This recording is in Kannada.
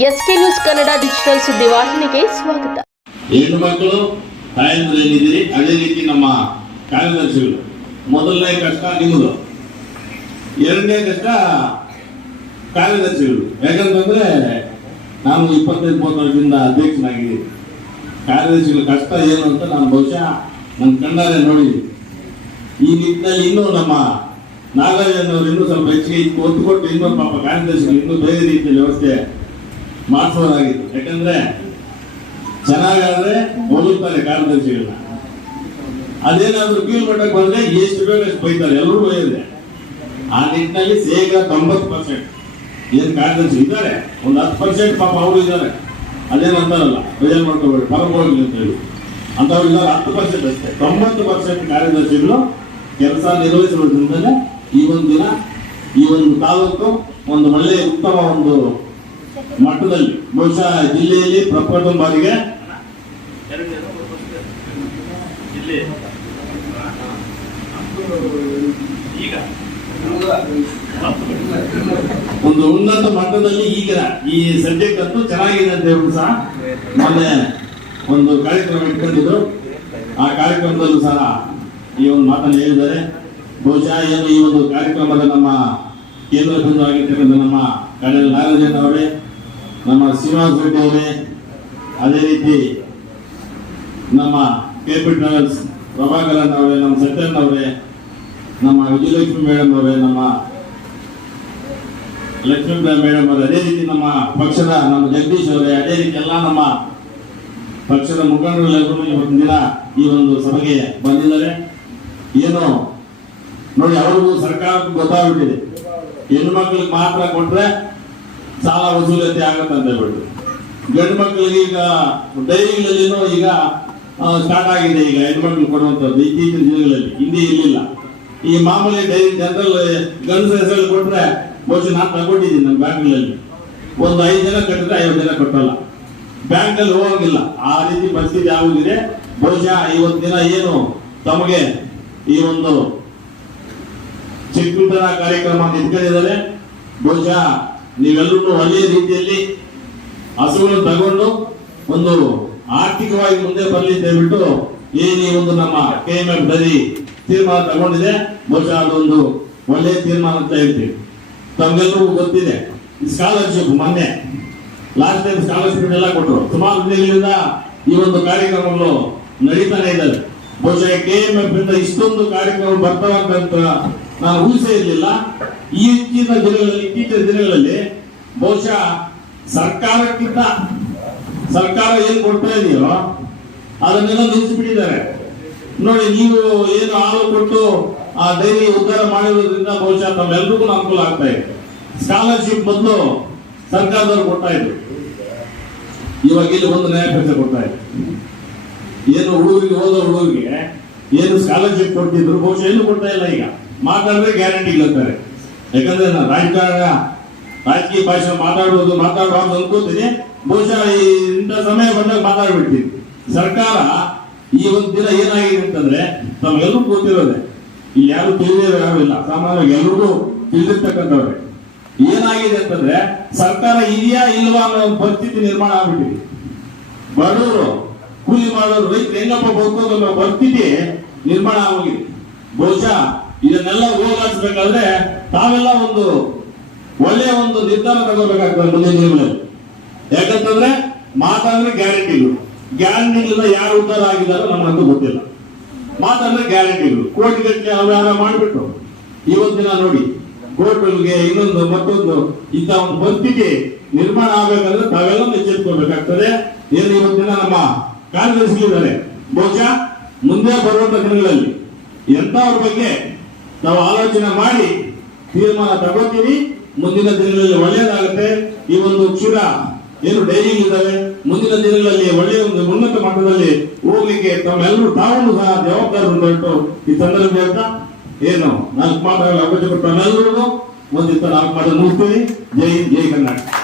S K news Kannada digital ಸುದ್ದಿವಾಹಿನಿಗೆ ಸ್ವಾಗತ. ಹೆಣ್ಣು ಮಕ್ಕಳು? ತಾಯಂದ್ರು ಏನಿದ್ದೀರಿ ಅದೇ ರೀತಿ ನಮ್ಮ ಕಾರ್ಯದರ್ಶಿಗಳು. ಮೊದಲನೇ ಕಷ್ಟ ನಿಮ್ಮದು. ಎರಡನೇ ಕಷ್ಟ ಕಾರ್ಯದರ್ಶಿಗಳು. ಯಾಕಂತಂದ್ರೆ ನಾನು ಇಪ್ಪತ್ತೈದು ಮೂವತ್ತು ವರ್ಷದಿಂದ ಅಧ್ಯಕ್ಷನಾಗಿದ್ದೀನಿ. ಕಾರ್ಯದರ್ಶಿಗಳ ಕಷ್ಟ ಏನು ಅಂತ ನಾನು ಬಹುಶಃ ನನ್ನ ಕಣ್ಣಾರೆ ನೋಡಿದ್ದೀನಿ. ಈ ನಿಟ್ಟಿನಲ್ಲಿ ಇನ್ನೂ ನಮ್ಮ ನಾಗರಾಜನವರು ಇನ್ನೂ ಸ್ವಲ್ಪ ಹೆಚ್ಚಿಗೆ ಒತ್ತು ಕೊಟ್ಟು ಇನ್ನೂ ಪಾಪ ಕಾರ್ಯದರ್ಶಿಗಳು ಇನ್ನೂ ಬೇರೆ ರೀತಿಯ ವ್ಯವಸ್ಥೆ ಮಾಡಿಸೋದಾಗಿತ್ತು ಯಾಕಂದ್ರೆ ಚೆನ್ನಾಗಾದ್ರೆ ಓದುತ್ತಾರೆ ಕಾರ್ಯದರ್ಶಿಗಳನ್ನ ಅದೇನಾದ್ರೂ ಕೀಲ್ ಮಟ್ಟಕ್ಕೆ ಬಂದ್ರೆ ಎಷ್ಟು ಬೇಗ ಬೈತಾರೆ. ಎಲ್ಲರೂ ಬೈದ್ರೆ ಆ ನಿಟ್ಟಿನಲ್ಲಿ ಸೇಗ ತೊಂಬತ್ತು ಪರ್ಸೆಂಟ್ ಏನ್ ಕಾರ್ಯದರ್ಶಿ ಇದ್ದಾರೆ? ಒಂದು ಹತ್ತು ಪರ್ಸೆಂಟ್ ಪಾಪ ಅವರು ಇದ್ದಾರೆ. ಅದೇನಂತಾರಲ್ಲ ಬೇಜಾರು ಮಾಡ್ಕೋಬೇಡಿ ಹೊರಗೆ ಹೋಗ್ಲಿ ಅಂತ ಹೇಳಿ. ಅಂತವ್ರು ಇದ್ದಾರೆ, ಹತ್ತು ಪರ್ಸೆಂಟ್ ಅಷ್ಟೇ. ತೊಂಬತ್ತು ಪರ್ಸೆಂಟ್ ಕಾರ್ಯದರ್ಶಿಗಳು ಕೆಲಸ ನಿರ್ವಹಿಸುವುದರಿಂದಲೇ ಈ ಒಂದು ದಿನ, ಈ ಒಂದು ತಾಲೂಕು ಒಂದು ಒಳ್ಳೆಯ ಉತ್ತಮ ಒಂದು ಮಟ್ಟದಲ್ಲಿ ಬಹುಶಃ ಜಿಲ್ಲೆಯಲ್ಲಿ ಪ್ರಪ್ರಥಮ ಬಾರಿಗೆ? ಒಂದು ಉನ್ನತ ಮಟ್ಟದಲ್ಲಿ ಈಗ ಈ ಸಬ್ಜೆಕ್ಟ್ ಅಂತೂ ಚೆನ್ನಾಗಿದೆ ಅಂತ ಹೇಳಿ ಸಹ ಮೊನ್ನೆ ಒಂದು ಕಾರ್ಯಕ್ರಮ ಇಟ್ಕೊಂಡಿದ್ರು. ಆ ಕಾರ್ಯಕ್ರಮದಲ್ಲೂ ಸಹ ಈ ಒಂದು ಮಾತನ್ನು ಹೇಳಿದ್ದಾರೆ. ಬಹುಶಃ ಏನು ಈ ಒಂದು ಕಾರ್ಯಕ್ರಮದ ನಮ್ಮ ಕೇಂದ್ರ ಬಿಂದು ಆಗಿರ್ತಕ್ಕಂಥ ನಮ್ಮ ಕಡಲ ನಾಗಜನ್ ಅವರೇ ನಮ್ಮ ಶ್ರೀನಿವಾಸ ರೆಡ್ಡಿ ಅವರೇ, ಅದೇ ರೀತಿ ನಮ್ಮ ಕೆ ಪಿ ಟ್ರಾವೆಲ್ಸ್ ಪ್ರಭಾಕರನ್ ಅವರೇ, ನಮ್ಮ ಸತ್ಯನ್ ಅವರೇ, ನಮ್ಮ ವಿಜಯಲಕ್ಷ್ಮಿ ಮೇಡಮ್ ಅವರೇ, ನಮ್ಮ ಲಕ್ಷ್ಮೀ ಮೇಡಮ್ ಅವರೇ, ಅದೇ ರೀತಿ ನಮ್ಮ ಪಕ್ಷದ ನಮ್ಮ ಜಗದೀಶ್ ಅವರೇ, ಅದೇ ರೀತಿ ಎಲ್ಲ ನಮ್ಮ ಪಕ್ಷದ ಮುಖಂಡರೆಲ್ಲರೂ ಇವತ್ತಿನ ದಿನ ಈ ಒಂದು ಸಭೆಗೆ ಬಂದಿದ್ದಾರೆ. ಏನು ನೋಡಿ, ಅವ್ರಿಗೂ ಸರ್ಕಾರಕ್ಕೂ ಗೊತ್ತಾಗ್ಬಿಟ್ಟಿದೆ. ಹೆಣ್ಣು ಮಕ್ಕಳಿಗೆ ಮಾತ್ರ ಕೊಟ್ರೆ ಸಾಲ ವಸೂಲತೆ ಆಗತ್ತೆ ಅಂತ ಹೇಳ್ಬಿಟ್ಟು ಗಂಡು ಮಕ್ಕಳಿಗೆ ಈಗ ಡೈರಿಗಳಲ್ಲಿನೂ ಈಗ ಸ್ಟಾರ್ಟ್ ಆಗಿದೆ ಈಗ ಹೆಣ್ಮಕ್ಳು ಕೊಡುವಂಥದ್ದು ಇತ್ತೀಚಿನ ದಿನಗಳಲ್ಲಿ. ಹಿಂದೆ ಇರಲಿಲ್ಲ. ಈ ಮಾಮೂಲಿ ಡೈರಿ ಜನರಲ್ ಗಂಡಸ ಹೆಸರಲ್ಲಿ ಕೊಟ್ಟರೆ ಬಹುಶಃ ನಾನು ತಗೊಂಡಿದ್ದೀನಿ ನಮ್ಮ ಬ್ಯಾಂಕ್ಗಳಲ್ಲಿ ಒಂದು ಐದು ಜನ ಕಟ್ಟಿದ್ರೆ ಐವತ್ತು ಜನ ಕಟ್ಟಲ್ಲ. ಬ್ಯಾಂಕಲ್ಲಿ ಹೋಗಂಗಿಲ್ಲ. ಆ ರೀತಿ ಪರಿಸ್ಥಿತಿ ಆಗುದಿದೆ ಬಹುಶಃ ಇವತ್ತು ದಿನ ಏನು ತಮಗೆ ಈ ಒಂದು ಚಿಕ್ಕ ಕಾರ್ಯಕ್ರಮ ನಿಂತ್ಕೊಂಡಿದ್ದಾರೆ ಬಹುಶಃ ನೀವೆಲ್ಲರೂ ಒಳ್ಳೆಯ ರೀತಿಯಲ್ಲಿ ಹಸುಗಳನ್ನು ತಗೊಂಡು ಒಂದು ಆರ್ಥಿಕವಾಗಿ ಮುಂದೆ ಬರಲಿ ಹೇಳ್ಬಿಟ್ಟು ಏನು ಒಂದು ನಮ್ಮ ಕೆ ಎಂ ಎಫ್ ನದಿ ತೀರ್ಮಾನ ತಗೊಂಡಿದೆ, ಬಹುಶಃ ಅದೊಂದು ಒಳ್ಳೆಯ ತೀರ್ಮಾನ ಅಂತ ಹೇಳ್ತೀವಿ. ತಮ್ಗೆಲ್ರಿಗೂ ಗೊತ್ತಿದೆ ಸ್ಕಾಲರ್ಶಿಪ್ ಮೊನ್ನೆ ಲಾಸ್ಟ್ ಟೈಮ್ ಸ್ಕಾಲರ್ಶಿಪ್ ಎಲ್ಲ ಕೊಟ್ಟರು. ಸುಮಾರು ಈ ಒಂದು ಕಾರ್ಯಕ್ರಮಗಳು ನಡೀತಾನೆ ಇದ್ದಾವೆ. ಬಹುಶಃ ಕೆ ಎಂ ಎಫ್ ಇಂದ ಇಷ್ಟೊಂದು ಕಾರ್ಯಕ್ರಮ ಬರ್ತಾವಂತ ನಾನು ಊಹಿಸೇ ಇರಲಿಲ್ಲ. ಈ ಇತ್ತೀಚಿನ ದಿನಗಳಲ್ಲಿ ಇತ್ತೀಚಿನ ದಿನಗಳಲ್ಲಿ ಬಹುಶಃ ಸರ್ಕಾರಕ್ಕಿಂತ ಸರ್ಕಾರ ಏನ್ ಕೊಡ್ತಾ ಇದೆಯೋ ಅದನ್ನೆಲ್ಲ ನಿಲ್ಲಿಸಿಬಿಟ್ಟಿದ್ದಾರೆ. ನೋಡಿ, ನೀವು ಏನು ಹಾಲು ಕೊಟ್ಟು ಆ ಡೈರಿ ಉದ್ಧಾರ ಮಾಡಿರೋದ್ರಿಂದ ಬಹುಶಃ ತಮ್ಮೆಲ್ರಿಗೂ ಅನುಕೂಲ ಆಗ್ತಾ ಇದೆ. ಸ್ಕಾಲರ್ಶಿಪ್ ಮೊದಲು ಸರ್ಕಾರದವರು ಕೊಡ್ತಾ ಇದ್ರು. ಇವಾಗ ಇಲ್ಲಿ ಒಂದು ನ್ಯಾಯ ಪೈಸೆ ಕೊಡ್ತಾ ಇದೆ. ಏನು ಹುಡುಗರಿಗೆ ಹೋದ ಹುಡುಗರಿಗೆ ಏನು ಸ್ಕಾಲರ್ಶಿಪ್ ಕೊಡ್ತಿದ್ರು ಬಹುಶಃ ಏನು ಕೊಡ್ತಾ ಇಲ್ಲ ಈಗ. ಮಾತಾಡಿದ್ರೆ ಗ್ಯಾರಂಟಿ ಅಂತಾರೆ ಯಾಕಂದ್ರೆ ನಾನು ರಾಜಕಾರಣ, ರಾಜಕೀಯ ಭಾಷೆ ಮಾತಾಡುವುದು ಮಾತಾಡಬಾರ್ದು ಅನ್ಕೋತೀನಿ. ಬಹುಶಃ ಇಂಥ ಸಮಯ ಬಂದಾಗ ಮಾತಾಡ್ಬಿಡ್ತೀನಿ. ಸರ್ಕಾರ ಈ ಒಂದು ದಿನ ಏನಾಗಿದೆ ಅಂತಂದ್ರೆ ತಮ್ಗೆಲ್ಲರೂ ಗೊತ್ತಿರೋದೆ. ಇಲ್ಲಿ ಯಾರು ತಿಳಿದಿರೋ ಯಾರು ಇಲ್ಲ ಸಾಮಾನ್ಯವಾಗಿ ಎಲ್ರಿಗೂ ತಿಳಿದಿರ್ತಕ್ಕಂಥವ್ರೆ. ಏನಾಗಿದೆ ಅಂತಂದ್ರೆ ಸರ್ಕಾರ ಇದೆಯಾ ಇಲ್ವಾ ಅನ್ನೋ ಒಂದು ಪರಿಸ್ಥಿತಿ ನಿರ್ಮಾಣ ಆಗ್ಬಿಟ್ಟಿದೆ. ಬಡವರು ಕೂಲಿ ಮಾಡೋರು ರೈತರು ಹೆಂಗಪ್ಪ ಬದುಕೋದು ಅನ್ನೋ ಪರಿಸ್ಥಿತಿ ನಿರ್ಮಾಣ ಆಗೋಗಿದೆ. ಬಹುಶಃ ಇದನ್ನೆಲ್ಲ ಹೋಗಾಡಿಸ್ಬೇಕಾದ್ರೆ ತಾವೆಲ್ಲ ಒಂದು ಒಳ್ಳೆಯ ಒಂದು ನಿರ್ಧಾರ ತಗೋಬೇಕಾಗ್ತದೆ ಮುಂದಿನ ದಿನಗಳಲ್ಲಿ. ಯಾಕಂತಂದ್ರೆ ಮಾತಾಡಿದ್ರೆ ಗ್ಯಾರಂಟಿಗಳು ಗ್ಯಾರಂಟಿಗಳಿಂದ ಯಾರು ಉದ್ಧಾರ ಆಗಿದಾರೋ ನಮಗಂತೂ ಗೊತ್ತಿಲ್ಲ. ಮಾತಾಡಿದ್ರೆ ಗ್ಯಾರಂಟಿಗಳು ಕೋಟಿಗಟ್ಟಲೆ ಅವ್ಯಾರ ಮಾಡಿಬಿಟ್ಟು. ಇವತ್ತಿನ ನೋಡಿ, ಕೋರ್ಟ್ಗಳಿಗೆ ಇನ್ನೊಂದು ಮತ್ತೊಂದು ಇಂಥ ಒಂದು ಪರಿಸ್ಥಿತಿ ನಿರ್ಮಾಣ ಆಗ್ಬೇಕಂದ್ರೆ ತಾವೆಲ್ಲ ಎಚ್ಚೆತ್ಕೋಬೇಕಾಗ್ತದೆ ಏನು ಇವತ್ತಿನ ನಮ್ಮ ಕಾರ್ಯದರ್ಶಿಗಳಿದ್ದಾರೆ ಬಹುಶಃ ಮುಂದೆ ಬರುವಂತ ದಿನಗಳಲ್ಲಿ ಎಂತವ್ರ ಬಗ್ಗೆ ನಾವು ಆಲೋಚನೆ ಮಾಡಿ ತೀರ್ಮಾನ ತಗೋತೀವಿ. ಮುಂದಿನ ದಿನಗಳಲ್ಲಿ ಒಳ್ಳೆಯದಾಗುತ್ತೆ. ಈ ಒಂದು ಕ್ಷೀರ ಏನು ಡೈರಿ ಇದ್ದಾವೆ. ಮುಂದಿನ ದಿನಗಳಲ್ಲಿ ಒಳ್ಳೆಯ ಒಂದು ಉನ್ನತ ಮಟ್ಟದಲ್ಲಿ ಹೋಗ್ಲಿಕ್ಕೆ ತಮ್ಮೆಲ್ಲರೂ ತಾವು ಸಹ ಜವಾಬ್ದಾರಿ ಈ ಸಂದರ್ಭ ಅಂತ ಏನು ನಾಲ್ಕು ಮಾತ್ರ ಅವಕಾಶ ತಮ್ಮೆಲ್ಲರೂ ಒಂದಿತ್ತ ನಾಲ್ಕು ಮಾತು ಮುಗಿಸ್ತೀನಿ. ಜೈ ಜೈ ಕರ್ನಾಟಕ.